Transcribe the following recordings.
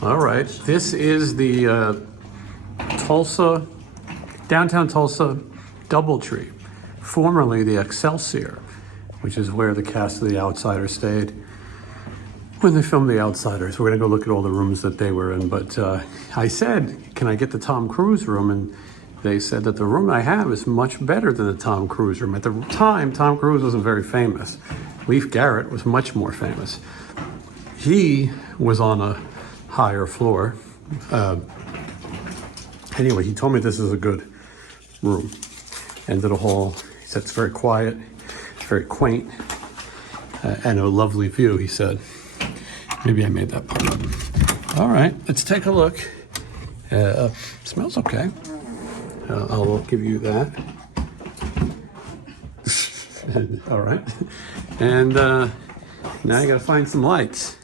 All right, this is the Tulsa, downtown Tulsa Doubletree, formerly the Excelsior, which is where the cast of The Outsiders stayed when they filmed The Outsiders. We're gonna go look at all the rooms that they were in, but I said, can I get the Tom Cruise room? And they said that the room I have is much better than the Tom Cruise room. At the time, Tom Cruise wasn't very famous. Leif Garrett was much more famous. He was on a higher floor. Anyway, he told me this is a good room. End of the hall. He said it's very quiet, very quaint, and a lovely view, he said. Maybe I made that part up. All right, let's take a look. Smells okay. I'll give you that. All right. And now you gotta find some lights.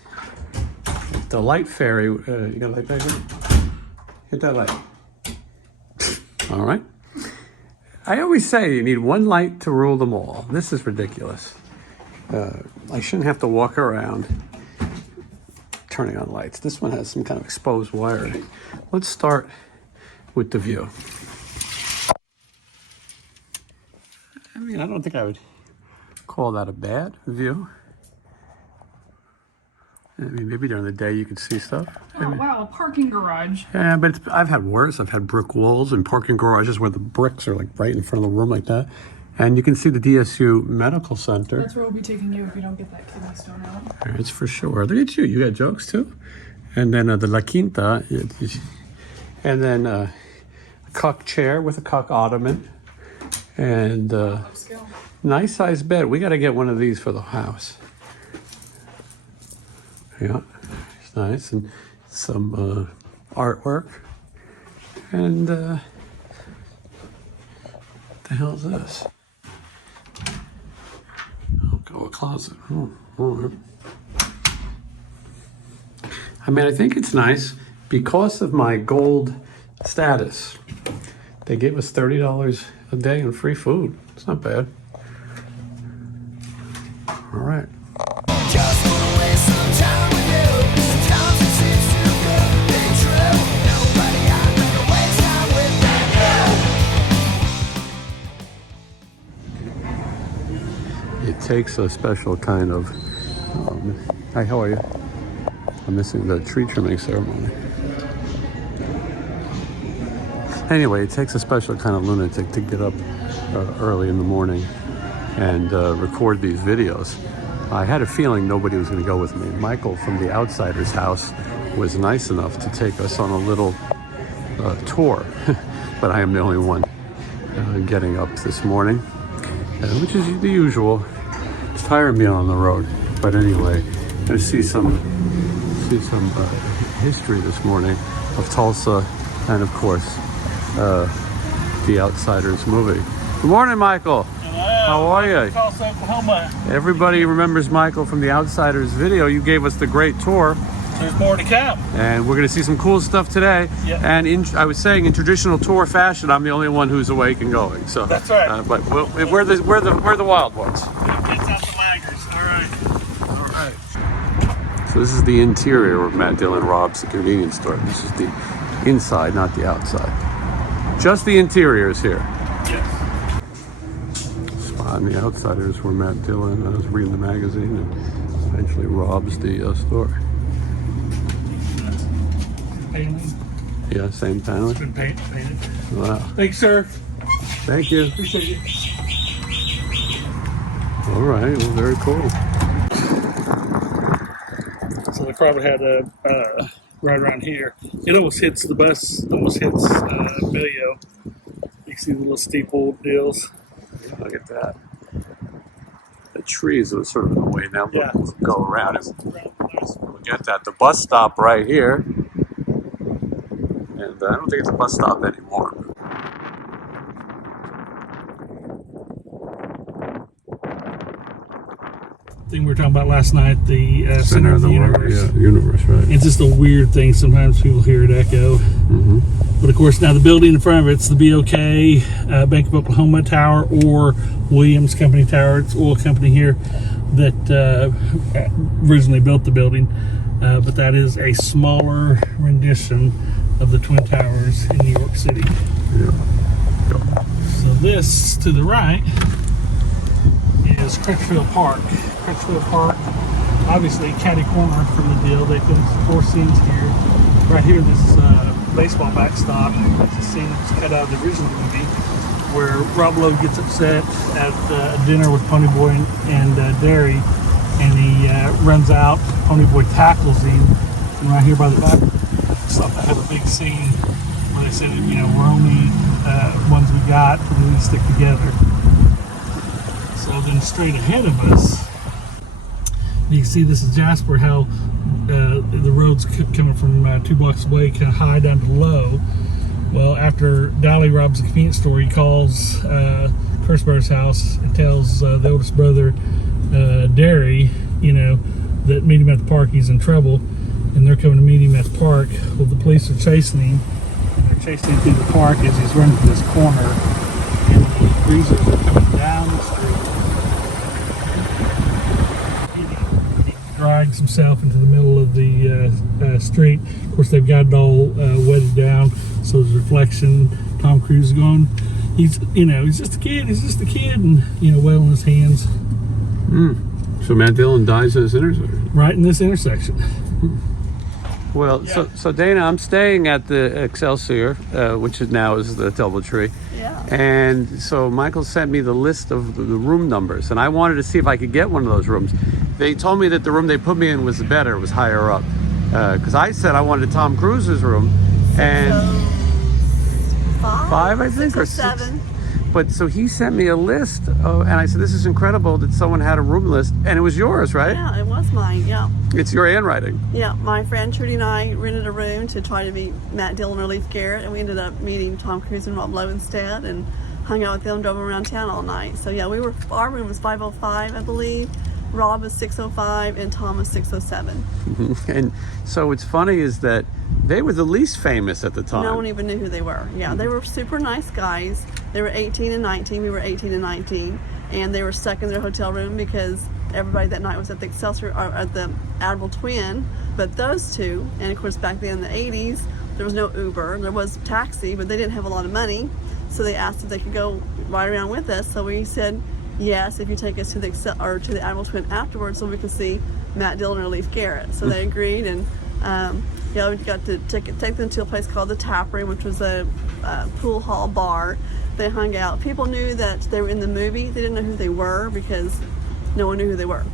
The light fairy, you got a light back here? Hit that light. All right. I always say you need one light to rule them all. This is ridiculous. I shouldn't have to walk around turning on lights. This one has some kind of exposed wiring. Let's start with the view. I mean, I don't think I would call that a bad view. I mean, maybe during the day you could see stuff. Oh, wow, a parking garage. Yeah, but I've had worse. I've had brick walls and parking garages where the bricks are like right in front of the room like that. And you can see the DSU Medical Center. That's where we'll be taking you if you don't get that kidney stone out. It's for sure. Look at you. You got jokes too? And then the La Quinta. And then a cuck chair with a cuck ottoman. And nice size bed. We got to get one of these for the house. Yeah, it's nice. And some artwork. And what the hell is this? Oh, a closet. Oh. I mean, I think it's nice because of my gold status. They gave us $30 a day and free food. It's not bad. All right. Just wanna waste some time with you. Sometimes it seems too good to be true. Nobody out there can waste time with that. It takes a special kind of. Hi, how are you? I'm missing the tree trimming ceremony. Anyway, it takes a special kind of lunatic to get up early in the morning and record these videos. I had a feeling nobody was going to go with me. Michael from The Outsiders house was nice enough to take us on a little tour, but I am the only one getting up this morning, which is the usual. It's tiring being on the road, but anyway, I'm going to see some history this morning of Tulsa, and of course, The Outsiders movie. Good morning, Michael. Hello. How are you? Tulsa, Oklahoma. Everybody remembers Michael from The Outsiders video. You gave us the great tour. There's more to come. And we're going to see some cool stuff today. Yep. And I was saying, in traditional tour fashion, I'm the only one who's awake and going. So that's right. But we're the wild ones. Gets out the laggers. All right. So this is the interior of Matt Dillon Rob's convenience store. This is the inside, not the outside. Just the interior is here. Yes. Spot in The Outsiders where Matt Dillon, I was reading the magazine, and eventually robs the store. Painting. Yeah, same It's paneling. been painted. Wow. Thanks, sir. Thank you. Appreciate you. All right, well, very cool. So they probably had a right around here. It almost hits the bus. Almost hits video. You see the little steeple deals. Look at that. The trees are sort of in the way now, but Yeah. we'll go around it. We'll get that. The bus stop right here. And I don't think it's a bus stop anymore. Thing we were talking about last night, the center of the universe. Yeah, universe, right. It's just a weird thing. Sometimes people hear it echo. Mm-hmm. But of course, now the building in front of it's the BOK Bank of Oklahoma Tower, or Williams Company Tower. It's oil company here that originally built the building. but that is a smaller rendition of the Twin Towers in New York City. So this to the right is Crutchfield Park. Crutchfield Park, obviously catty corner from the deal. They put 4 scenes here. Right here, this baseball backstop. It's a scene that was cut out of the original movie, where Rob Lowe gets upset at dinner with Ponyboy and Derry, and he runs out. Ponyboy tackles him, and right here by the back stop, they have a big scene where they said, you know, we're only ones we got, and we need to stick together. So then straight ahead of us, you can see this is Jasper, how the road's coming from 2 blocks away, kind of high down to low. Well, after Dolly robs the convenience store, he calls Kurtzberg's house and tells the oldest brother, Derry, you know, that meet him at the park, he's in trouble, and they're coming to meet him at the park. Well, the police are chasing him, and they're chasing him through the park as he's running through this corner, and the cruisers are coming down the street. He drags himself into the middle of the street. Of course, they've got it all wetted down, so there's reflection. Tom Cruise is going, he's just a kid, and, you know, wailing his hands. So Matt Dillon dies in this intersection. Right in this intersection. Well, Yeah. so Dana, I'm staying at the Excelsior, which is now is the DoubleTree. Yeah. And so Michael sent me the list of the room numbers, and I wanted to see if I could get one of those rooms. They told me that the room they put me in was better, was higher up, because I said I wanted Tom Cruise's room, and five, I think, or 7. But so he sent me a list, and I said, this is incredible that someone had a room list, and it was yours, right? Yeah, it was mine. Yeah. It's your handwriting. Yeah, my friend Trudy and I rented a room to try to meet Matt Dillon or Leif Garrett, and we ended up meeting Tom Cruise and Rob Lowe instead, and hung out with them, drove around town all night. So yeah, our room was 505, I believe. Rob was 605, and Tom was 607. And so what's funny is that they were the least famous at the time. No one even knew who they were. Yeah, they were super nice guys. They were 18 and 19. We were 18 and 19, and they were stuck in their hotel room because everybody that night was at the Excelsior or at the Admiral Twin. But those two, and of course back then in the 80s, there was no Uber. There was taxi, but they didn't have a lot of money, so they asked if they could go ride around with us. So we said yes, if you take us to the Admiral Twin afterwards, so we could see Matt Dillon or Leif Garrett. So they agreed, and yeah, we got to take them to a place called the Tap Room, which was a pool hall bar. They hung out. People knew that they were in the movie. They didn't know who they were because no one knew who they were.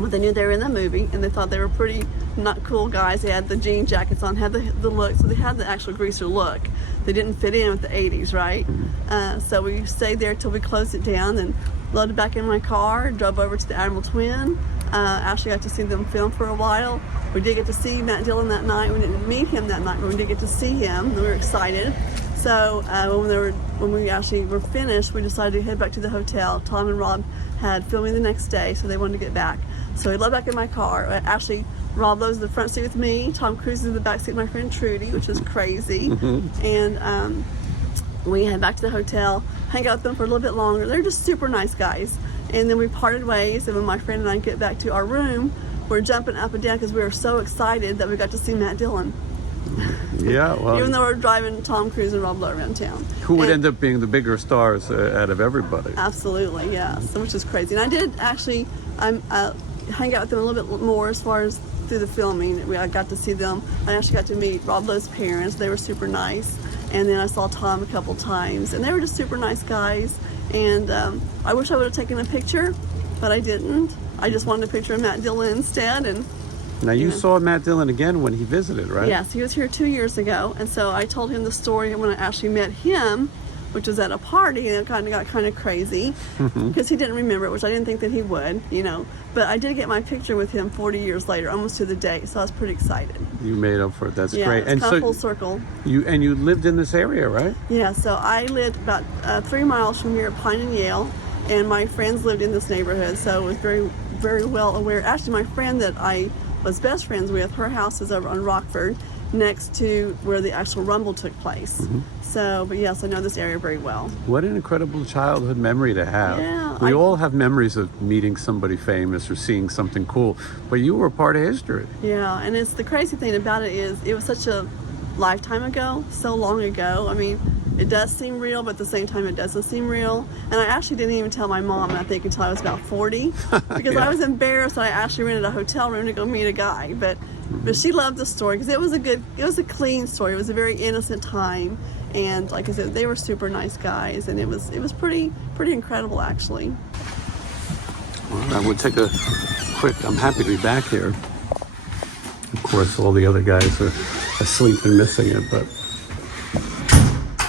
But they knew they were in the movie, and they thought they were pretty not cool guys. They had the jean jackets on, had the look, so they had the actual greaser look. They didn't fit in with the 80s, right? So we stayed there till we closed it down, and loaded back in my car, drove over to the Admiral Twin. Actually got to see them film for a while. We did get to see Matt Dillon that night. We didn't meet him that night, but we did get to see him, and we were excited. So when we actually were finished, we decided to head back to the hotel. Tom and Rob had filming the next day, so they wanted to get back. So we loaded back in my car. Actually, Rob Lowe's in the front seat with me. Tom Cruise is in the back seat with my friend Trudy, which was crazy. And we head back to the hotel, hang out with them for a little bit longer. They're just super nice guys. And then we parted ways, and when my friend and I get back to our room, we're jumping up and down because we were so excited that we got to see Matt Dillon. Yeah, well, Even though we're driving Tom Cruise and Rob Lowe around town. who would end up being the bigger stars out of everybody? Absolutely, yeah. So, which is crazy. And I did actually hang out with them a little bit more as far as through the filming. I got to see them. I actually got to meet Rob Lowe's parents. They were super nice. And then I saw Tom a couple times, and they were just super nice guys. And I wish I would have taken a picture, but I didn't. I just wanted a picture of Matt Dillon instead. And Now you saw Matt Dillon again when he visited, right? yes, he was here 2 years ago, and so I told him the story when I actually met him, which was at a party, and it got kind of crazy because he didn't remember it, which I didn't think that he would, But I did get my picture with him 40 years later, almost to the day, so I was pretty excited. You made up for it. That's Yeah, great. it's kind of full circle. You lived in this area, right? Yeah, so I lived about 3 miles from here at Pine and Yale, and my friends lived in this neighborhood, so I was very, very well aware. Actually, my friend that I was best friends with, her house is over on Rockford, next to where the actual rumble took place. So, but yes, I know this area very well. What an incredible childhood memory to have. Yeah, We all have memories of meeting somebody famous or seeing something cool, but you were part of history. Yeah, and it's the crazy thing about it is it was such a lifetime ago, so long ago. I mean, it does seem real, but at the same time it doesn't seem real. And I actually didn't even tell my mom, I think, until I was about 40, because Yeah. I was embarrassed that I actually rented a hotel room to go meet a guy. But she loved the story because it was a clean story. It was a very innocent time, and like I said, they were super nice guys, and it was pretty incredible actually. All right, we'll take a quick, I'm happy to be back here. Of course, all the other guys are asleep and missing it, but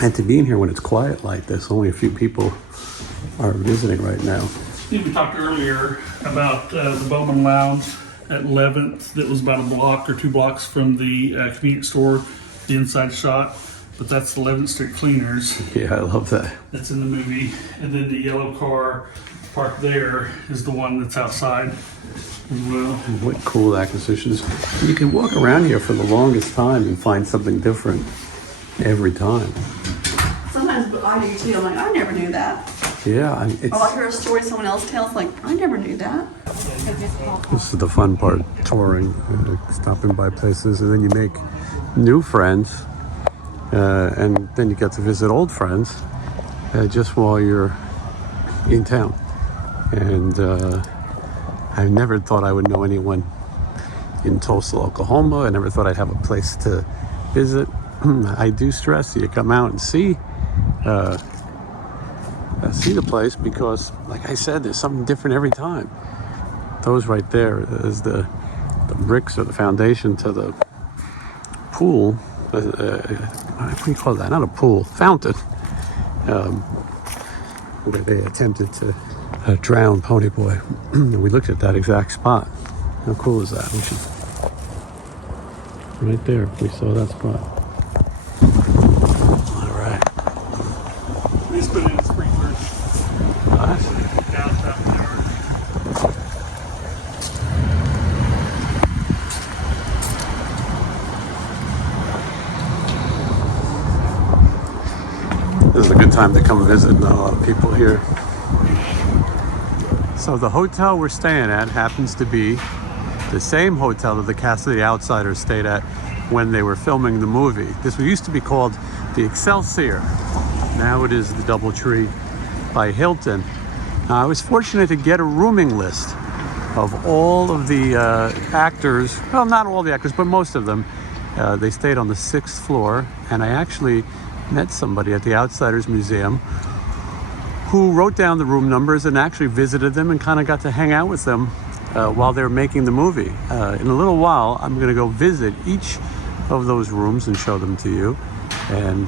and to be in here when it's quiet like this, only a few people are visiting right now. We talked earlier about the Bowman Lounge at 11th that was about a block or 2 blocks from the convenience store, the inside shot. But that's 11th Street Cleaners. Yeah, I love that. That's in the movie. And then the yellow car parked there is the one that's outside as well. What cool acquisitions. You can walk around here for the longest time and find something different every time. Sometimes I do too. I'm like, I never knew that. Yeah, Or I hear a story someone else tells, like, I never knew that. this is the fun part, touring, stopping by places, and then you make new friends, and then you get to visit old friends just while you're in town. And I never thought I would know anyone in Tulsa, Oklahoma. I never thought I'd have a place to visit. I do stress you come out and see the place, because like I said, there's something different every time. Those right there is the bricks or the foundation to the pool. What do you call that? Not a pool, fountain. Where they attempted to drown Pony Boy. We looked at that exact spot. How cool is that? We should, right there, we saw that spot. All right. They just put in sprinklers downtown there. This is a good time to come visit. Not a lot of people here. So the hotel we're staying at happens to be the same hotel that the cast of The Outsiders stayed at when they were filming the movie. This used to be called the Excelsior. Now it is the Doubletree by Hilton. Now, I was fortunate to get a rooming list of all of the actors. Well, not all the actors, but most of them. They stayed on the 6th floor, and I actually met somebody at the Outsiders Museum who wrote down the room numbers and actually visited them and kind of got to hang out with them while they were making the movie. In a little while, I'm going to go visit each of those rooms and show them to you, and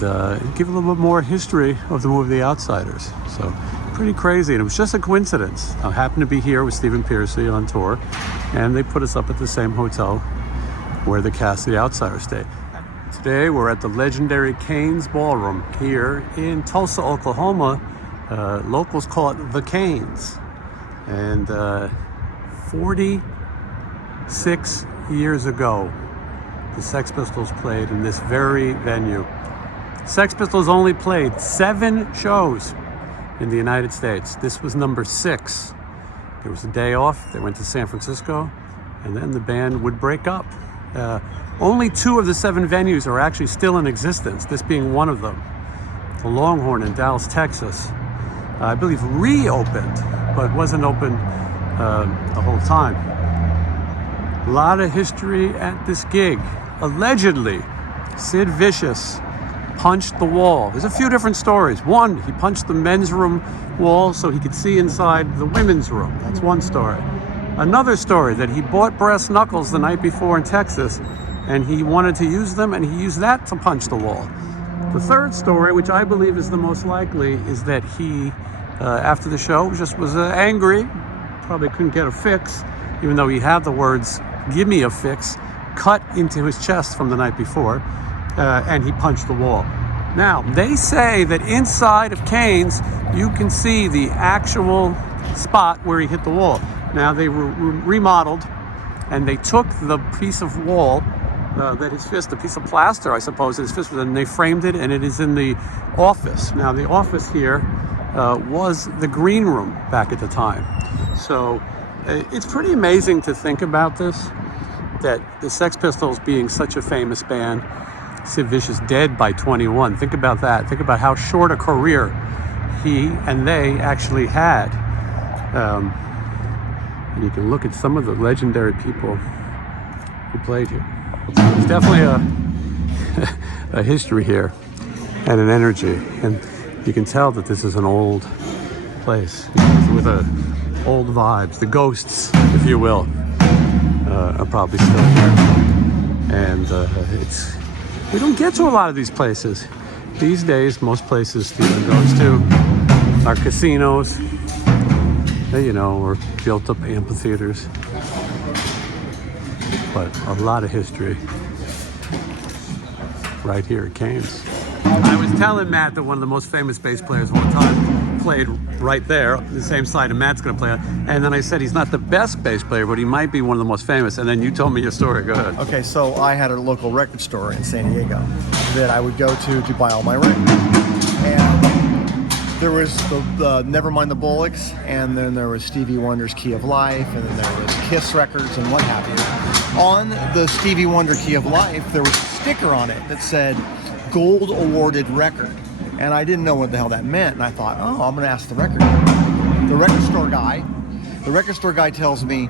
give a little bit more history of the movie The Outsiders. So pretty crazy, and it was just a coincidence. I happened to be here with Stephen Pearcy on tour, and they put us up at the same hotel where the cast of The Outsiders stayed. Today we're at the legendary CAIN'S Ballroom here in Tulsa, Oklahoma. Locals call it the CAIN'S. And 46 years ago, the Sex Pistols played in this very venue. Sex Pistols only played 7 shows in the United States. This was number 6. There was a day off. They went to San Francisco, and then the band would break up. Only 2 of the 7 venues are actually still in existence, this being one of them. The Longhorn in Dallas, Texas, I believe reopened, but wasn't open the whole time. A lot of history at this gig. Allegedly, Sid Vicious punched the wall. There's a few different stories. One, he punched the men's room wall so he could see inside the women's room. That's one story. Another story, that he bought brass knuckles the night before in Texas, and he wanted to use them, and he used that to punch the wall. The third story, which I believe is the most likely, is that he, after the show, just was angry, probably couldn't get a fix, even though he had the words, "Give me a fix," cut into his chest from the night before, and he punched the wall. Now, they say that inside of CAIN'S, you can see the actual spot where he hit the wall. Now, they were remodeled, and they took the piece of wall that his fist, a piece of plaster, I suppose, his fist was, and they framed it, and it is in the office. Now, the office here was the green room back at the time. So it's pretty amazing to think about this, that the Sex Pistols being such a famous band, Sid Vicious dead by 21. Think about that. Think about how short a career he and they actually had. And you can look at some of the legendary people who played here. There's definitely a history here and an energy, and you can tell that this is an old place with old vibes. The ghosts, if you will, are probably still here, and we don't get to a lot of these places these days. Most places Stephen goes to are casinos, you know, or built up amphitheaters, but a lot of history right here at CAIN'S. I was telling Matt that one of the most famous bass players of all time played right there, the same side and Matt's gonna play on. And then I said he's not the best bass player, but he might be one of the most famous. And then you told me your story. Go ahead. Okay, so I had a local record store in San Diego that I would go to buy all my records. And there was the Nevermind the Bollocks, and then there was Stevie Wonder's Key of Life, and then there was Kiss records and what have you. On the Stevie Wonder Key of Life, there was a sticker on it that said Gold Awarded Record. And I didn't know what the hell that meant, and I thought, oh, I'm gonna ask the record store guy. The record store guy tells me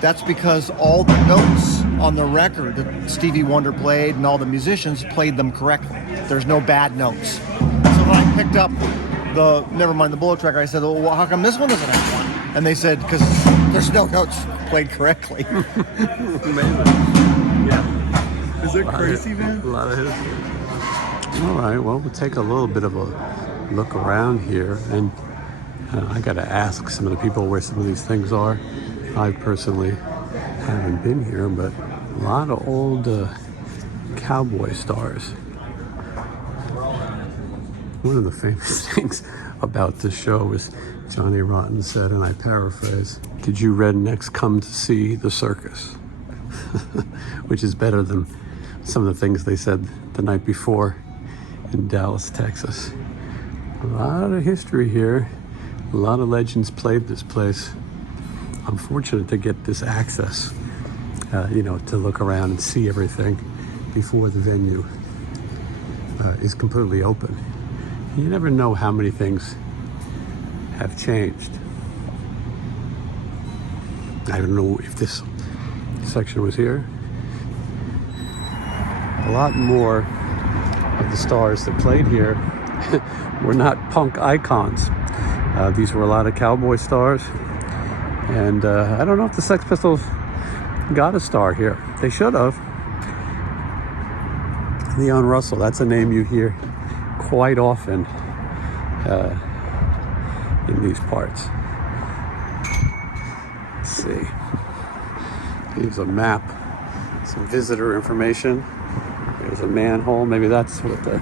that's because all the notes on the record that Stevie Wonder played and all the musicians played them correctly. There's no bad notes. So when I picked up the Nevermind the Bullet record, I said, well, how come this one doesn't have one? And they said, because there's no notes played correctly. Amazing. Yeah. Is it crazy, man? A lot of history. All right, well, we'll take a little bit of a look around here, and I got to ask some of the people where some of these things are. I personally haven't been here, but a lot of old cowboy stars. One of the famous things about this show is Johnny Rotten said, and I paraphrase, "Did you rednecks come to see the circus?" Which is better than some of the things they said the night before in Dallas, Texas. A lot of history here. A lot of legends played this place. I'm fortunate to get this access, you know, to look around and see everything before the venue is completely open. You never know how many things have changed. I don't know if this section was here. A lot more of the stars that played here were not punk icons. These were a lot of cowboy stars. And I don't know if the Sex Pistols got a star here. They should have. Leon Russell, that's a name you hear quite often in these parts. Let's see. Here's a map, some visitor information. There's a manhole. Maybe that's what the...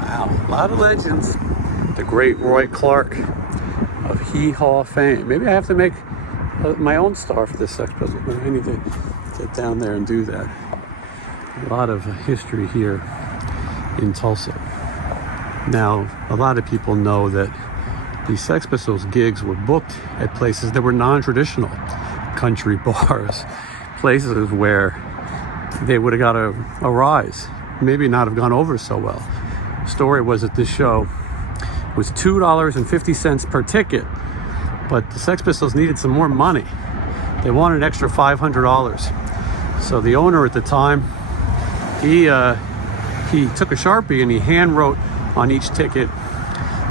Wow, a lot of legends. The great Roy Clark of Hee Haw fame. Maybe I have to make my own star for this Sex Pistols. I need to get down there and do that. A lot of history here in Tulsa. Now, a lot of people know that the Sex Pistols gigs were booked at places that were non-traditional. Country bars, places where they would have got a rise, maybe not have gone over so well. The story was that this show was $2.50 per ticket, but the Sex Pistols needed some more money. They wanted an extra $500. So the owner at the time, he took a Sharpie and he hand wrote on each ticket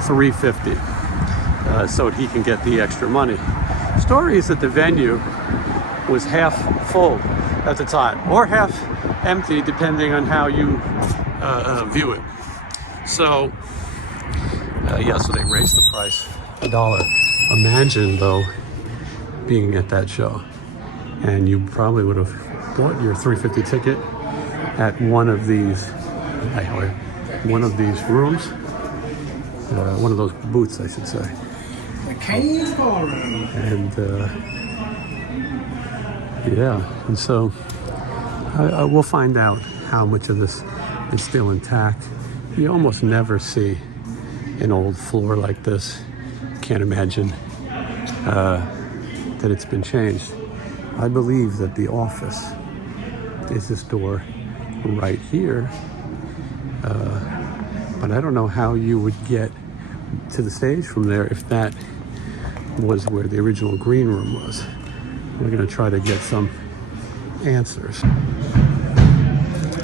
$3.50 so he can get the extra money. The story is that the venue was half full at the time, or half empty, depending on how you view it. So, yeah, so they raised the price $1. Imagine, though, being at that show, and you probably would have bought your $3.50 ticket at one of these rooms, one of those booths, I should say. The CAIN'S Ballroom. And Yeah, and so we'll find out how much of this is still intact. You almost never see an old floor like this. Can't imagine that it's been changed. I believe that the office is this door right here, but I don't know how you would get to the stage from there if that was where the original green room was. We're going to try to get some answers.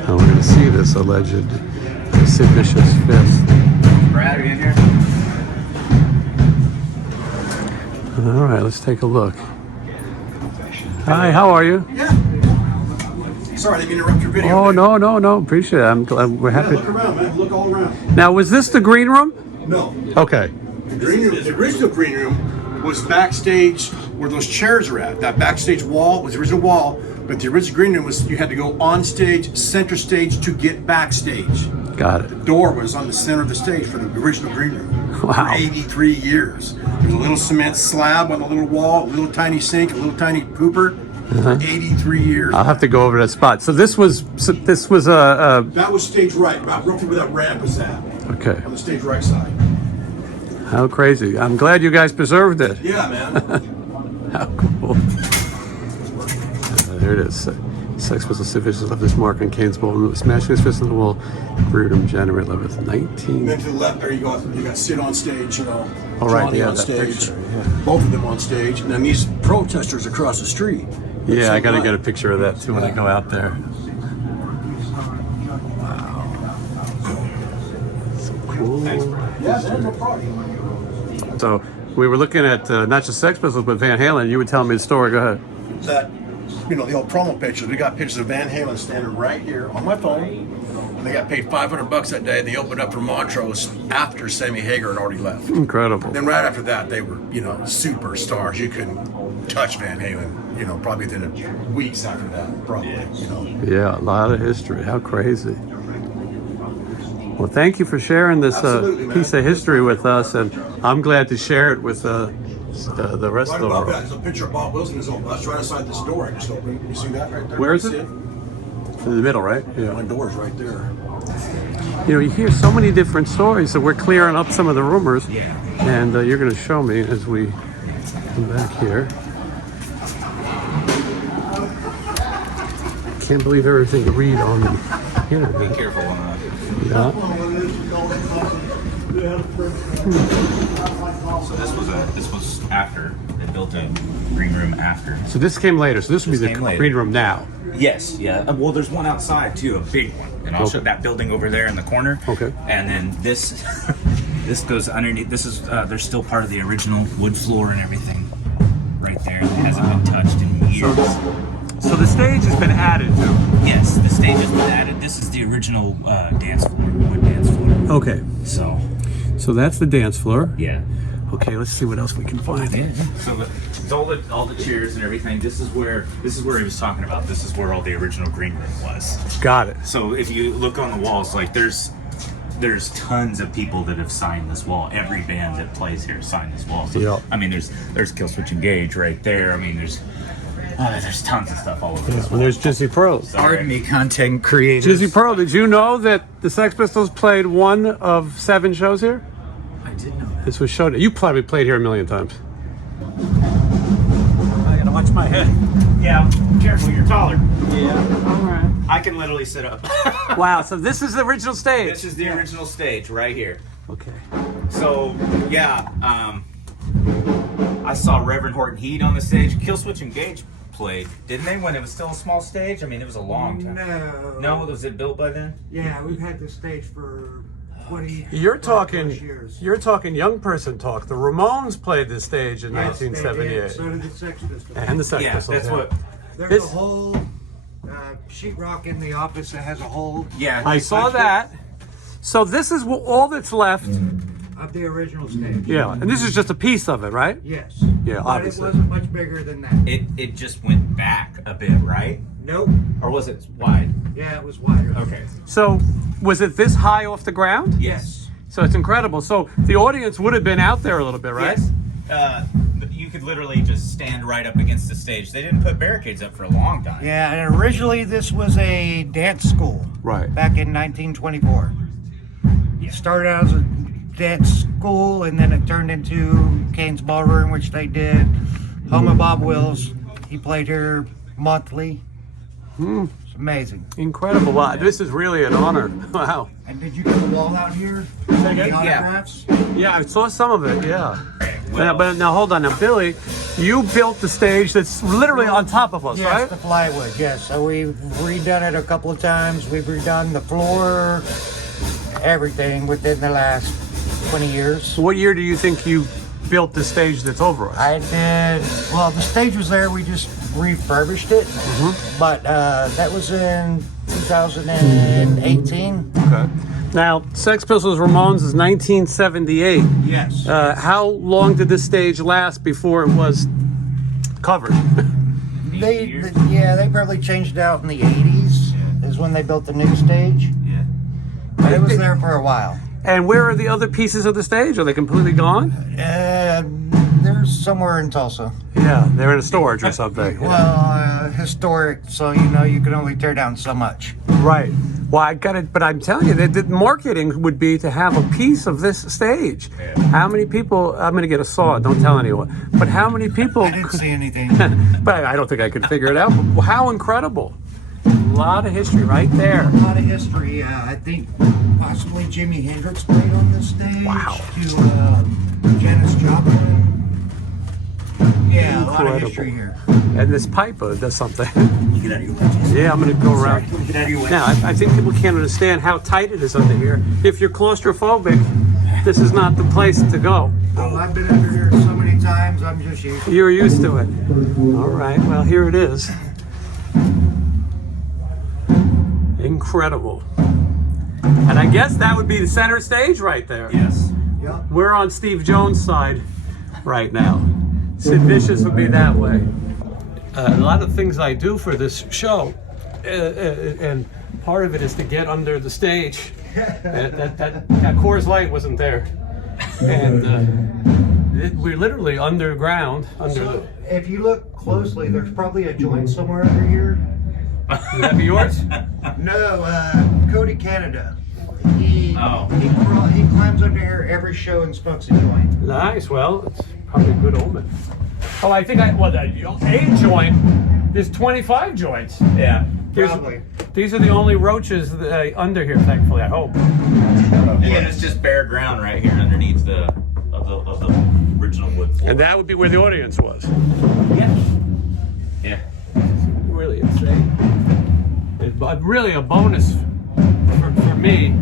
We're going to see this alleged seditious fist. Brad, are you in here? All right, let's take a look. Hi, how are you? Yeah. Sorry, I didn't mean to interrupt your video. Oh, no. Appreciate it. I'm glad we're Yeah, happy. look around, man. Look all around. Now, was this the green room? No. Okay. The green room, the original green room was backstage where those chairs are at. That backstage wall was the original wall, but the original green room was you had to go on stage, center stage to get backstage. Got it. The door was on the center of the stage for the original green room. Wow. For 83 years. There's a little cement slab on the little wall, a little tiny sink, a little tiny pooper. For 83 years. I'll have to go over that spot. So this was That was stage right, about roughly where that ramp is at. okay. On the stage right side. How crazy. I'm glad you guys preserved it. Yeah, man. How cool. There it is. Sex Pistols Civilians left this mark on CAIN'S Ballroom, smashing his fist on the wall, Freedom January 11th, 19. Then to the left there you go. You got Sid on stage, you know. Oh, right, Johnny yeah, on that stage. picture, yeah. Both of them on stage, and then these protesters across the street. Yeah, I got to Same get a line. picture of that too when I go out there. So cool. Yeah, there's no problem. So we were looking at not just Sex Pistols, but Van Halen. You were telling me the story. Go ahead. That, you know, the old promo pictures. We got pictures of Van Halen standing right here on my phone. And they got paid $500 that day. They opened up for Montrose after Sammy Hagar had already left. Incredible. Then right after that, they were, you know, superstars. You couldn't touch Van Halen, you know, probably within weeks after that, probably, you know. Yeah, a lot of history. How crazy. Well, thank you for sharing this Absolutely, man. piece of history with us, and I'm glad to share it with the rest Right of the above that world. is a picture of Bob Wilson. His own bus right outside this door I just opened. You see that right there? Where is it? See In the middle, right? My Yeah. door's right there. You know, you hear so many different stories, so we're clearing up some of the rumors, and you're going to show me as we come back here. Can't believe everything you read on the internet. Be careful on that. Yeah. So this was after they built a green room after. So this came later. So this would be This the came later. green room now. Yes, yeah. Well, there's one outside too, a big one, and I'll show Okay. that building over there in the corner. Okay. And then this, this goes underneath. This is there's still part of the original wood floor and everything, right there. It hasn't been touched in years. So the stage has been added to. Yes, the stage has been added. This is the original dance floor, wood dance floor. Okay. So that's the dance floor. Yeah. Okay, let's see what else we can find. So it's all the chairs and everything. This is where he was talking about. This is where all the original green room was. Got it. So if you look on the walls, like there's tons of people that have signed this wall. Every band that plays here signed this wall. So Yeah. I mean, there's Killswitch Engage right there. I mean, there's tons of stuff all over this And wall. there's Jizzy Pearl. Pardon me, content creators. Jizzy Pearl, did you know that the Sex Pistols played 1 of 7 shows here? I did know that. This was shown. You probably played here a million times. I gotta watch my head. Yeah, careful, you're taller. Yeah. All right. I can literally sit up. Wow. So this is the original stage. This is the original stage right here. Okay. So yeah, I saw Reverend Horton Heat on the stage. Killswitch Engage played, didn't they? When it was still a small stage. I mean, it was a long time. No. Was it built by then? Yeah, we've had this stage for 20. You're 20+ talking. years. You're talking young person talk. The Ramones played this stage in Yes, they 1978, did. So did the Sex Pistols. and the Sex Yeah, Pistols. that's what. There's This- a whole sheetrock in the office that has a hole Yeah, I saw that. So this is all that's left. of the original stage. Yeah, and this is just a piece of it, right? Yes. Yeah, But obviously. it wasn't much bigger than that. It just went back a bit, right? Nope. Or was it wide? Yeah, it was wider. Okay. So was it this high off the ground? Yes. So it's incredible. So the audience would have been out there a little bit, right? Yes. You could literally just stand right up against the stage. They didn't put barricades up for a long time. Yeah, and originally this was a dance school. Right. Back in 1924. It started out as a dance school, and then it turned into CAIN'S Ballroom, which they did. Home of Bob Wills. He played here monthly. It's amazing. Incredible. Wow, this is really an honor. Wow. And did you get the wall out here? again? The Yeah. autographs? Yeah, I saw some of it, yeah. But now hold on. Now, Billy, you built the stage that's literally on top of us, Yes, right? the plywood, yes. So we've redone it a couple of times. We've redone the floor, everything within the last 20 years. What year do you think you built the stage that's over us? I did, well, the stage was there, we just refurbished it. But that was in 2018. Okay. Now, Sex Pistols Ramones is 1978. Yes. How long did this stage last before it was covered? They probably changed it out in the 80s is when they built the new stage. Yeah. But it was there for a while. And where are the other pieces of the stage? Are they completely gone? They're somewhere in Tulsa. Yeah, they're in a storage or something. Well, historic, so you know you can only tear down so much. Right. Well, I got it, but I'm telling you, the marketing would be to have a piece of this stage. Yeah. How many people? I'm going to get a saw. Don't tell anyone. But how many people? I didn't see anything. But I don't think I could figure it out. But how incredible! A lot of history right there. A lot of history. I think possibly Jimi Hendrix played on this stage. Wow. To Janis Joplin. Yeah, a lot of Incredible. history here. And this pipe does something. Yeah, I'm going to go around. Now, I think people can't understand how tight it is under here. If you're claustrophobic, this is not the place to go. Oh, I've been under here so many times, I'm just used to it. You're used to it. All right, well, here it is. Incredible. And I guess that would be the center stage right there. Yes. Yep. We're on Steve Jones' side right now. Sid Vicious would be that way. A lot of things I do for this show, and part of it is to get under the stage. That Coors Light wasn't there. And we're literally underground, under So, if you look closely, there's probably a joint somewhere under here. Would that be yours? No, Cody Canada. He climbs under here every show and smokes a joint. Nice. Well, it's probably a good omen. Oh, I think a joint. There's 25 joints. Yeah. Probably. These are the only roaches under here, thankfully. I hope. Again, it's just bare ground right here underneath the original wood floor. And that would be where the audience was. Yeah. Yeah. Really insane. But really a bonus for me.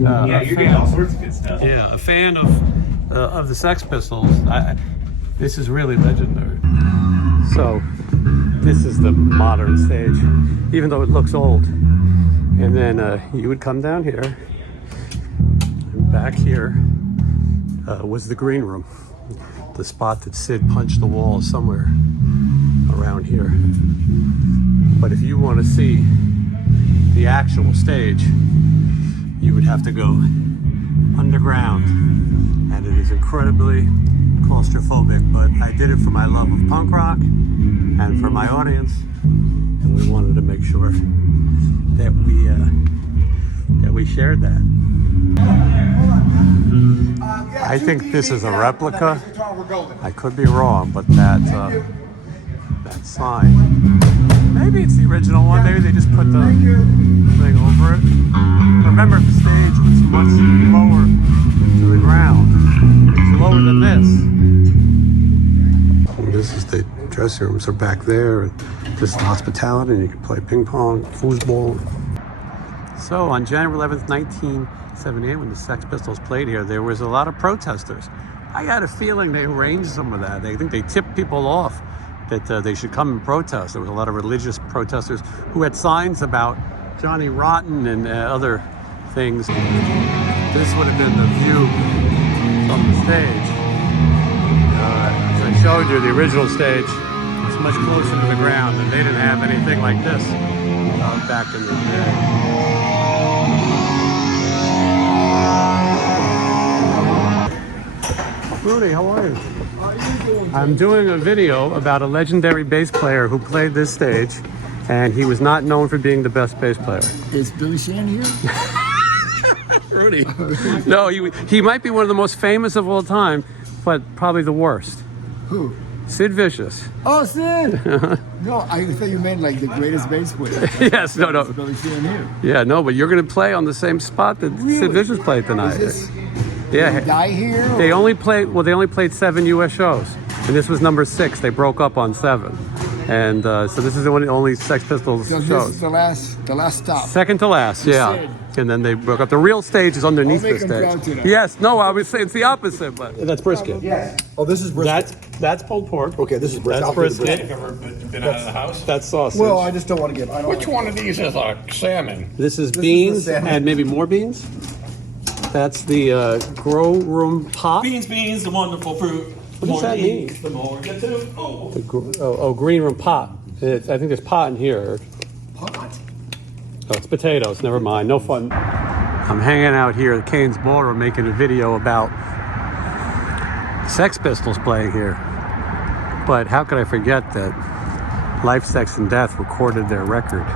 Yeah, you're getting all sorts of good stuff. Yeah, a fan of the Sex Pistols. This is really legendary. So, this is the modern stage, even though it looks old. And then you would come down here, and back here was the green room, the spot that Sid punched the wall somewhere around here. But if you want to see the actual stage, you would have to go underground, and it is incredibly claustrophobic, but I did it for my love of punk rock and for my audience, and we wanted to make sure that we shared that. I think this is a replica. I could be wrong, but that sign, maybe it's the original one. Maybe they just put the thing over it. Remember, the stage was much lower to the ground. It was lower than this. And this is the dressing rooms are back there. And this is the hospitality, and you can play ping pong, foosball. So on January 11th, 1978, when the Sex Pistols played here, there was a lot of protesters. I got a feeling they arranged some of that. I think they tipped people off that they should come and protest. There was a lot of religious protesters who had signs about Johnny Rotten and other things. This would have been the view from the stage. As I showed you, the original stage was much closer to the ground, and they didn't have anything like this back in the day. Rudy, how are you? I'm doing a video about a legendary bass player who played this stage, and he was not known for being the best bass player. Is Billy Shan here? Rudy. No, he might be one of the most famous of all time, but probably the worst. Who? Sid Vicious. Oh, Sid! No, I thought you meant like the greatest bass player. Yes, no. Is Billy Shan here? Yeah, no, but you're going to play on the same spot that Sid Vicious played tonight. Yeah. Did he die here? They only played 7 U.S. shows, and this was number 6. They broke up on 7, and so this is the only Sex Pistols So this shows. is the last stop. Second to last, yeah. Sid. And then they broke up. The real stage is underneath I'll the make 'em proud stage. tonight. Yes, no, I would say it's the opposite, but that's brisket. Yes. Oh, this is brisket. That's pulled pork. Okay, this is brisket. That's I'll do the brisket. Been out of the house? That's sausage. Well, I just don't want to give. I don't Which one of these is a salmon? This is is beans the salmon. and maybe more beans. That's the grow room pot. Beans, the wonderful fruit. What does that mean? The more you get to. Oh, green room pot. I think there's pot in here. Pot. Oh, it's potatoes. Never mind. No fun. I'm hanging out here at CAIN'S Ballroom making a video about Sex Pistols playing here. But how could I forget that Life, Sex, and Death recorded their record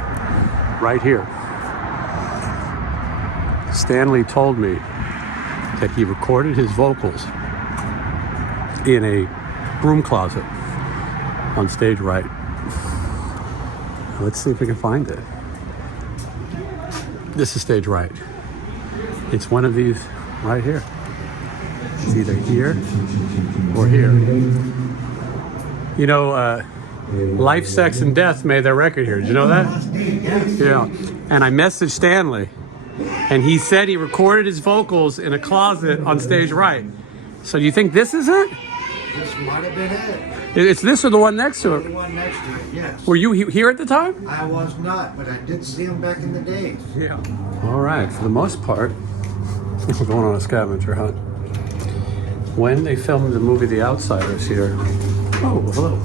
right here. Stanley told me that he recorded his vocals in a broom closet on stage right. Let's see if we can find it. This is stage right. It's one of these right here. It's either here or here. You know, Life, Sex, and Death made their record here. Did you know that? Yeah. And I messaged Stanley, and he said he recorded his vocals in a closet on stage right. So do you think this is it? This might have been it. It's this or the one next to The it? one next to it, yes. Were you here at the time? I was not, but I did see him back in the days. Yeah. All right, for the most part, we're going on a scavenger hunt. When they filmed the movie The Outsiders here, oh, hello.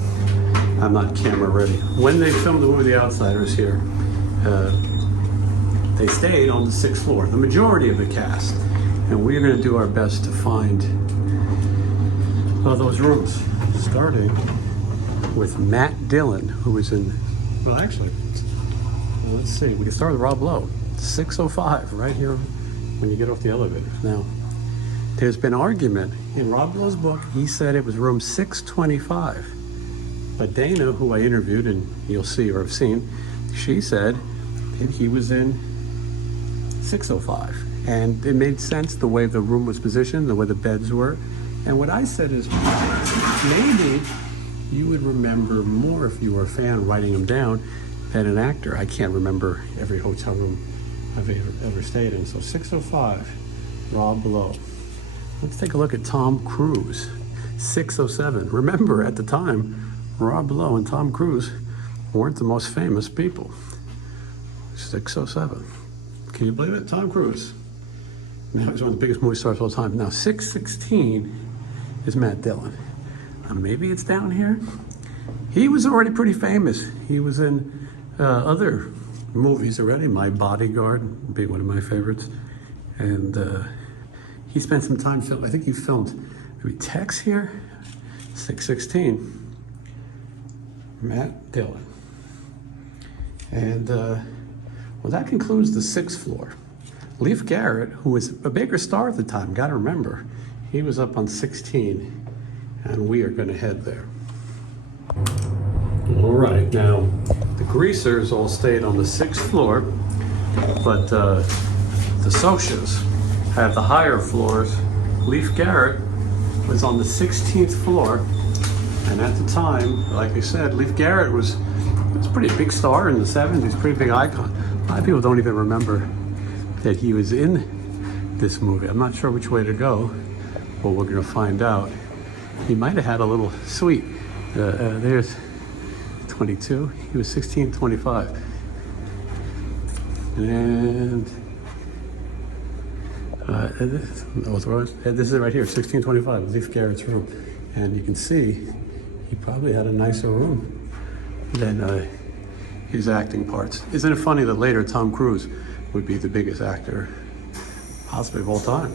I'm not camera ready. When they filmed the movie The Outsiders here, they stayed on the 6th floor, the majority of the cast. And we're gonna do our best to find those rooms, starting with Matt Dillon, who was in, well actually, let's see, we can start with Rob Lowe. 605, right here when you get off the elevator. Now, there's been argument. In Rob Lowe's book, he said it was room 625. But Dana, who I interviewed, and you'll see or have seen, she said that he was in 605. And it made sense the way the room was positioned, the way the beds were. And what I said is, maybe you would remember more if you were a fan writing them down than an actor. I can't remember every hotel room I've ever stayed in. So 605, Rob Lowe. Let's take a look at Tom Cruise, 607. Remember, at the time, Rob Lowe and Tom Cruise weren't the most famous people. 607. Can you believe it? Tom Cruise. Now he's one of the biggest movie stars of all time. Now 616 is Matt Dillon. Maybe it's down here. He was already pretty famous. He was in other movies already. My Bodyguard would be one of my favorites. And he spent some time filming. I think he filmed maybe Tex here. 616. Matt Dillon. And well, that concludes the 6th floor. Leif Garrett, who was a bigger star at the time, gotta remember, he was up on 16, and we are gonna head there. All right, now, the Greasers all stayed on the 6th floor, but the Socias have the higher floors. Leif Garrett was on the 16th floor, and at the time, like I said, Leif Garrett was a pretty big star in the 70s, pretty big icon. A lot of people don't even remember that he was in this movie. I'm not sure which way to go, but we're gonna find out. He might have had a little suite. There's 22, he was 16, 25. And this is it right here, 1625, Leif Garrett's room. And you can see, he probably had a nicer room than his acting parts. Isn't it funny that later Tom Cruise would be the biggest actor possibly of all time?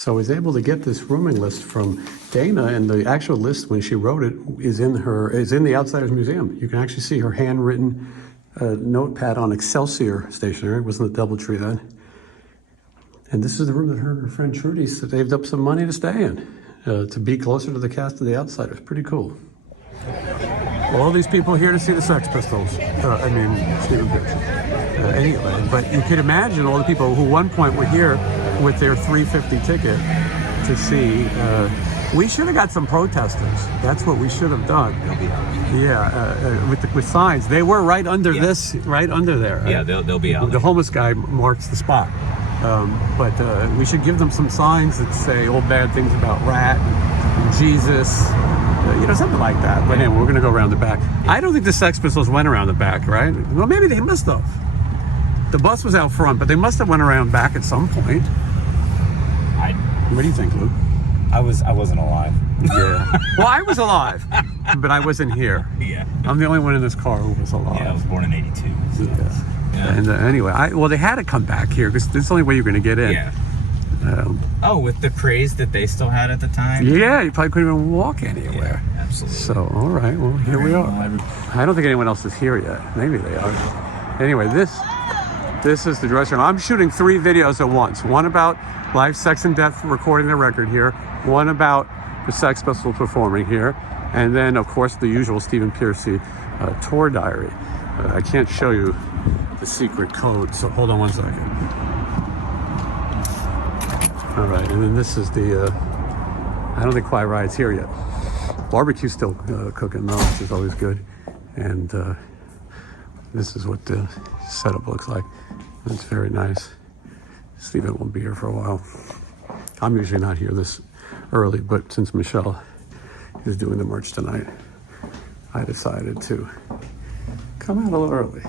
So I was able to get this rooming list from Dana, and the actual list when she wrote it is in the Outsiders Museum. You can actually see her handwritten notepad on Excelsior stationery. It wasn't the DoubleTree then. And this is the room that her and her friend Trudy saved up some money to stay in, to be closer to the cast of The Outsiders. Pretty cool. All these people here to see the Sex Pistols. Stephen Pearcy. Anyway, but you could imagine all the people who one point were here with their $3.50 ticket to see. We should have got some protesters. That's what we should have done. They'll be out. Yeah, with signs. They were right under this, right under there. Yeah, they'll be out. The homeless guy marks the spot. But we should give them some signs that say all bad things about Rat and Jesus, something like that. But anyway, we're going to go around the back. I don't think the Sex Pistols went around the back, right? Well, maybe they must have. The bus was out front, but they must have went around back at some point. What do you think, Lou? I wasn't alive. Yeah. Well, I was alive, but I wasn't here. Yeah. I'm the only one in this car who was alive. Yeah, I was born in '82. So. Yeah. And anyway, they had to come back here because this is the only way you're going to get in. Yeah. With the craze that they still had at the time. Yeah, you probably couldn't even walk anywhere. Yeah, absolutely. So, all right, well, here we are. I don't think anyone else is here yet. Maybe they are. Anyway, this is the dressing room. I'm shooting 3 videos at once. One about Life, Sex, and Death recording their record here. One about the Sex Pistols performing here. And then, of course, the usual Stephen Pearcy tour diary. I can't show you the secret code, so hold on one second. All right, and then this is the, I don't think Quiet Riot's here yet. Barbecue's still cooking though, which is always good. And this is what the setup looks like. It's very nice. Stephen won't be here for a while. I'm usually not here this early, but since Michelle is doing the merch tonight, I decided to come out a little early.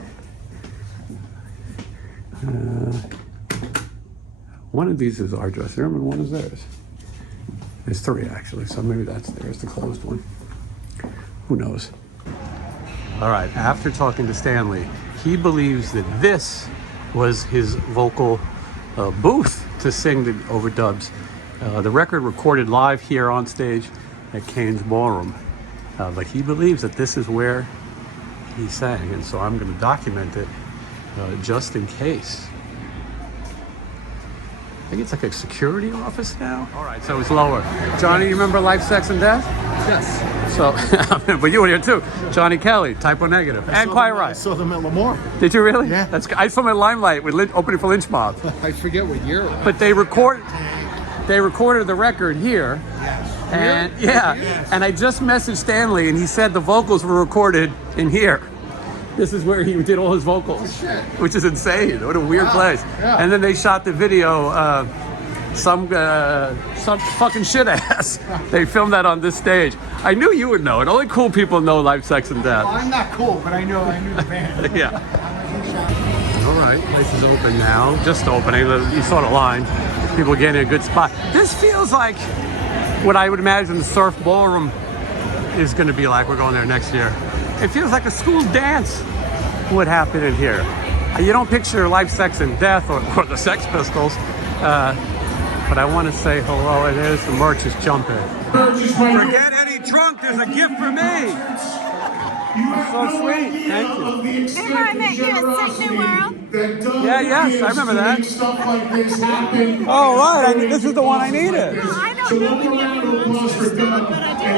One of these is our dressing room and one is theirs. There's 3 actually, so maybe that's theirs, the closed one. Who knows? All right, after talking to Stanley, he believes that this was his vocal booth to sing the overdubs. The record recorded live here on stage at CAIN'S Ballroom. But he believes that this is where he sang, and so I'm going to document it just in case. I think it's like a security office now. All right, so it's lower. Johnny, you remember Life, Sex, and Death? Yes. So, but you were here too. Johnny Kelly, Typo Negative, and Quiet Riot. I saw them at Lemoore. Did you really? Yeah. I saw them at Limelight with opening for Lynch Mob. I forget what year it was. But they recorded the record here. And and I just messaged Stanley and he said the vocals were recorded in here. This is where he did all his vocals, which is insane. What a weird place. Yeah. And then they shot the video, some fucking shit ass. They filmed that on this stage. I knew you would know it. Only cool people know Life, Sex, and Death. Well, I'm not cool, but I knew the band. Yeah. All right, place is open now. Just opening. You saw the line. People getting a good spot. This feels like what I would imagine the Surf Ballroom is going to be like. We're going there next year. It feels like a school dance would happen in here. You don't picture Life, Sex, and Death or the Sex Pistols, but I want to say hello. And there's the merch is jumping. Forget any trunk. There's a gift for me. So sweet. Thank you. Remember I met you at Sick New World? Yeah, yes, I remember that. Oh, right. This is the one I needed. No, I don't know any of the ones you said, but I did.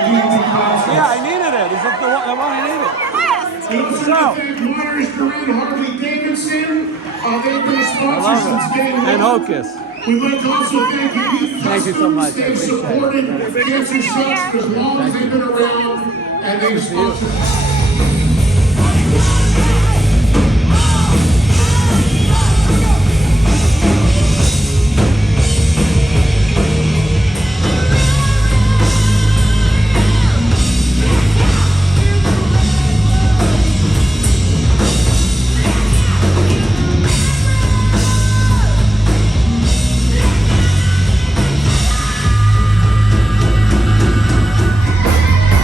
Yeah, I needed it. Is that the one I needed? Yes. So, Harley Davidson. They've been a sponsor since day one. and Hocus. We'd like to also thank you. Thank you so much. I They've appreciate it. supported Cancer Sucks as long as they've been around, and they've sponsored.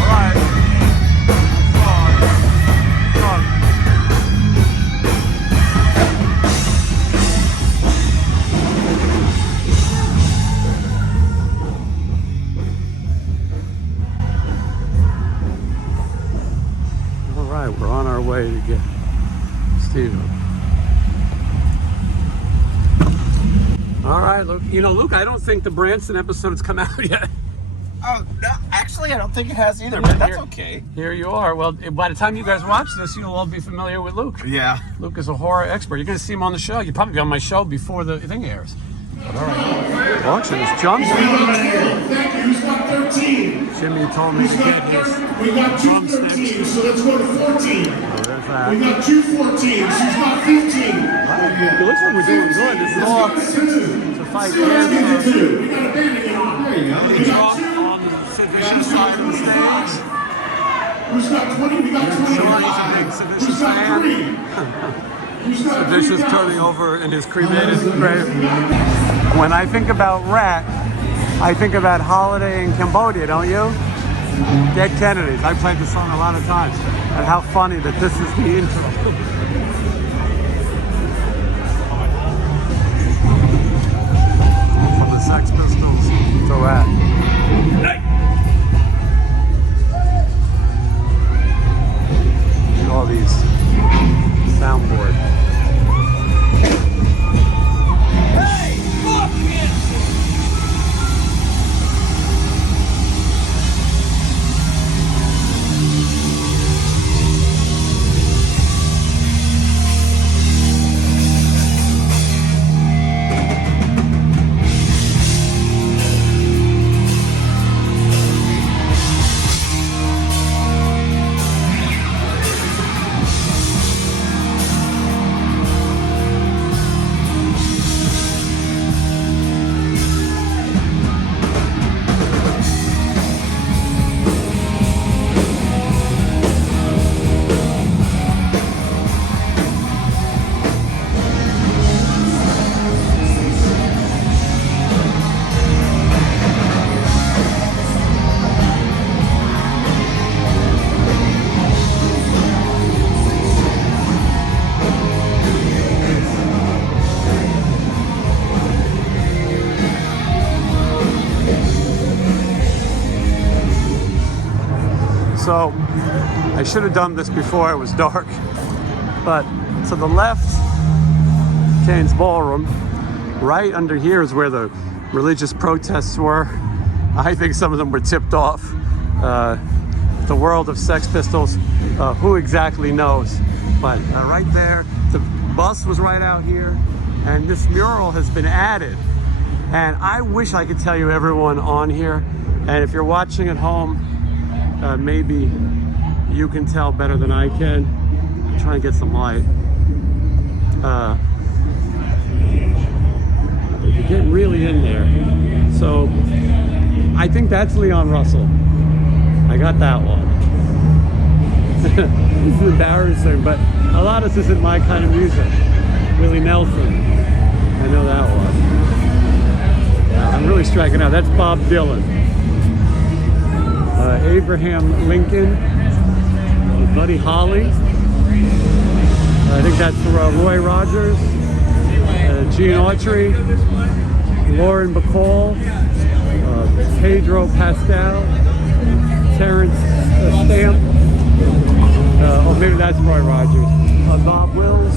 All right. Steve. All right, Luke. You know, Luke, I don't think the Branson episode's come out yet. Oh, no, actually, I don't think it has either, but that's okay. Here you are. Well, by the time you guys watch this, you'll all be familiar with Luke. Yeah. Luke is a horror expert. You're going to see him on the show. You'll probably be on my show before the thing airs. But all right. Watching his jump. Thank you. Who's got 13? Jimmy told me to get his We got two drumsticks. 13, so let's go to 14. There's that. We got two 14s. Who's got 15? It looks like we're doing good. This is all to fight Let's get cancer. two. We got a bandit on. There you go. We got two. On the Sid Vicious side of the stage. Who's got 20? We got 25. Sean's a big Sid Vicious Who's got fan. 3? Who's got Sid Vicious turning over in his cremated grave. When I think about Rat, I think about Holiday in Cambodia, don't you? Dead Kennedys. I played the song a lot of times. And how funny that this is the intro. From the Sex Pistols to Rat. All these soundboard. So I should have done this before it was dark, but to the left, CAIN'S Ballroom. Right under here is where the religious protests were. I think some of them were tipped off. The world of Sex Pistols, who exactly knows? But right there, the bus was right out here, and this mural has been added. And I wish I could tell you everyone on here, and if you're watching at home, maybe you can tell better than I can. I'm trying to get some light. You're getting really in there. So I think that's Leon Russell. I got that one. This is embarrassing, but a lot of this isn't my kind of music. Willie Nelson. I know that one. I'm really striking out. That's Bob Dylan. Abraham Lincoln, Buddy Holly. I think that's Roy Rogers, Gene Autry, Lauren Bacall, Pedro Pascal, Terrence Stamp. Oh, maybe that's Roy Rogers. Bob Wills,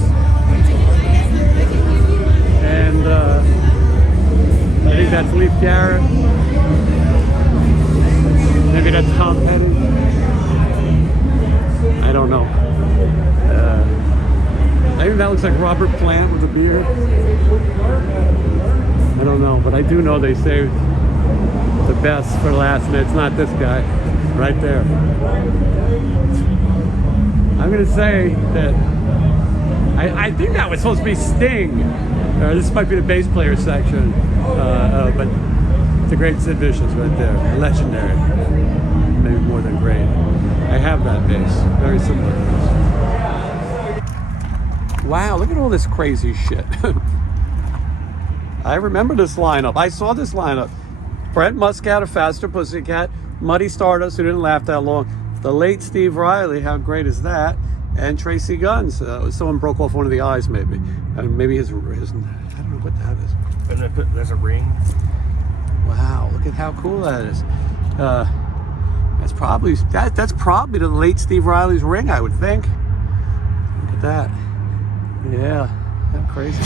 and I think that's Leif Garrett. Maybe that's Tom Petty. I don't know. I think that looks like Robert Plant with a beard. I don't know, but I do know they saved the best for last, and it's not this guy right there. I'm gonna say that I think that was supposed to be Sting. This might be the bass player section, but it's a great Sid Vicious right there, legendary. Maybe more than great. I have that bass, very similar to this. Wow, look at all this crazy shit. I remember this lineup. I saw this lineup. Brent Muscat of Faster Pussycat, Muddy Stardust, who didn't last that long, the late Steve Riley, how great is that, and Tracy Guns. Someone broke off one of the eyes, maybe. And maybe his I don't know what that is. There's a ring. Wow, look at how cool that is. That's probably the late Steve Riley's ring, I would think. Look at that. Yeah, that's crazy.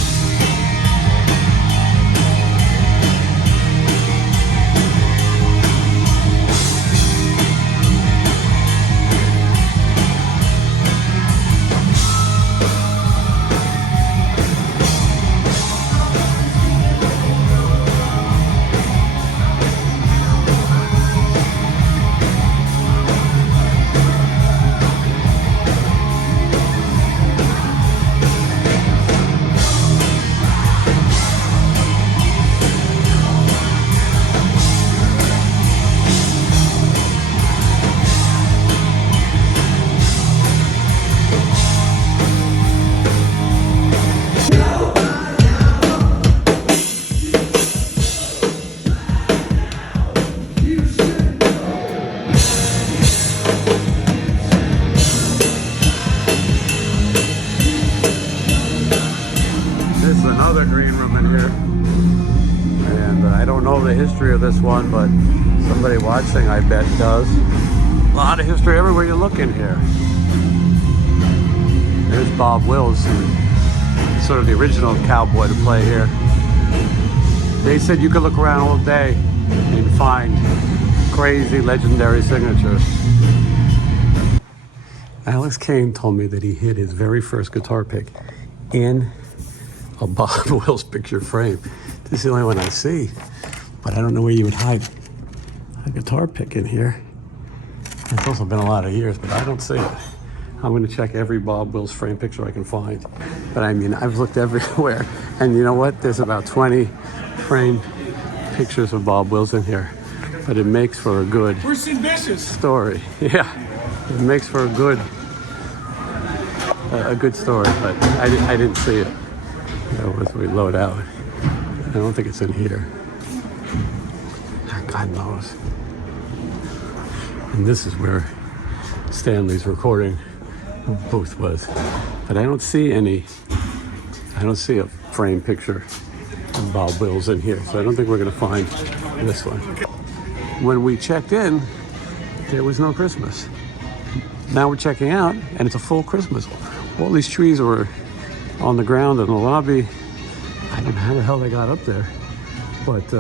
This is another green room in here, and I don't know the history of this one, but somebody watching, I bet, does. A lot of history everywhere you look in here. There's Bob Wills, who's sort of the original cowboy to play here. They said you could look around all day and find crazy, legendary signatures. Alex Cain told me that he hid his very first guitar pick in a Bob Wills picture frame. This is the only one I see, but I don't know where you would hide a guitar pick in here. It's also been a lot of years, but I don't see it. I'm gonna check every Bob Wills frame picture I can find. But I mean, I've looked everywhere, and you know what? There's about 20 frame pictures of Bob Wills in here, but it makes for a good story. Yeah, it makes for a good story, but I didn't see it. Once we load out, I don't think it's in here. God knows. And this is where Stanley's recording booth was, but I don't see a frame picture of Bob Wills in here, so I don't think we're gonna find this one. When we checked in, there was no Christmas. Now we're checking out, and it's a full Christmas. All these trees were on the ground in the lobby. I don't know how the hell they got up there, but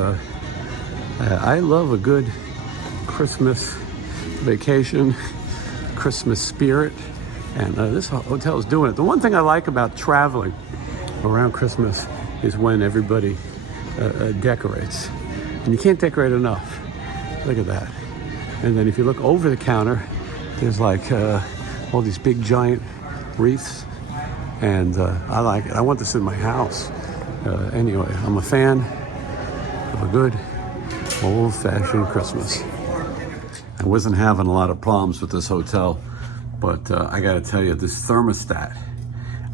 I love a good Christmas vacation, Christmas spirit, and this hotel is doing it. The one thing I like about traveling around Christmas is when everybody decorates, and you can't decorate enough. Look at that. And then if you look over the counter, there's like all these big giant wreaths, and I like it. I want this in my house. Anyway, I'm a fan of a good old-fashioned Christmas. I wasn't having a lot of problems with this hotel, but I gotta tell you, this thermostat,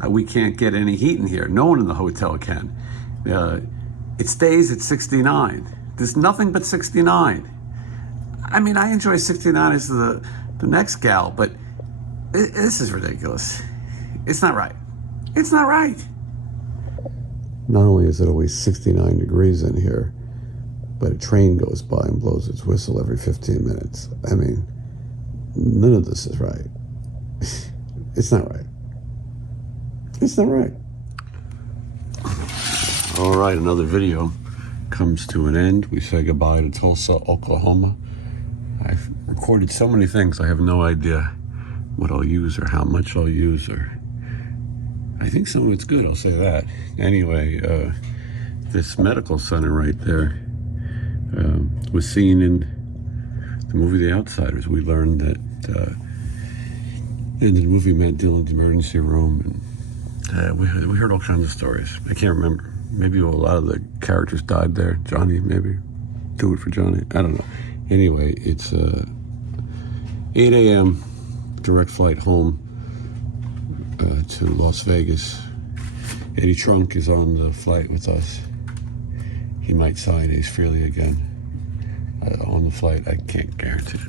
we can't get any heat in here. No one in the hotel can. It stays at 69. There's nothing but 69. I mean, I enjoy 69 as the next gal, but this is ridiculous. It's not right. It's not right. Not only is it always 69 degrees in here, but a train goes by and blows its whistle every 15 minutes. I mean, none of this is right. It's not right. It's not right. All right, another video comes to an end. We say goodbye to Tulsa, Oklahoma. I've recorded so many things, I have no idea what I'll use or how much I'll use, or I think some of it's good, I'll say that. Anyway, this medical center right there was seen in the movie The Outsiders. We learned that in the movie Matt Dillon's emergency room, and we heard all kinds of stories. I can't remember. Maybe a lot of the characters died there. Johnny, maybe. Do it for Johnny. I don't know. Anyway, it's 8 a.m. direct flight home to Las Vegas. Eddie Trunk is on the flight with us. He might sign Ace Frehley again on the flight. I can't guarantee it.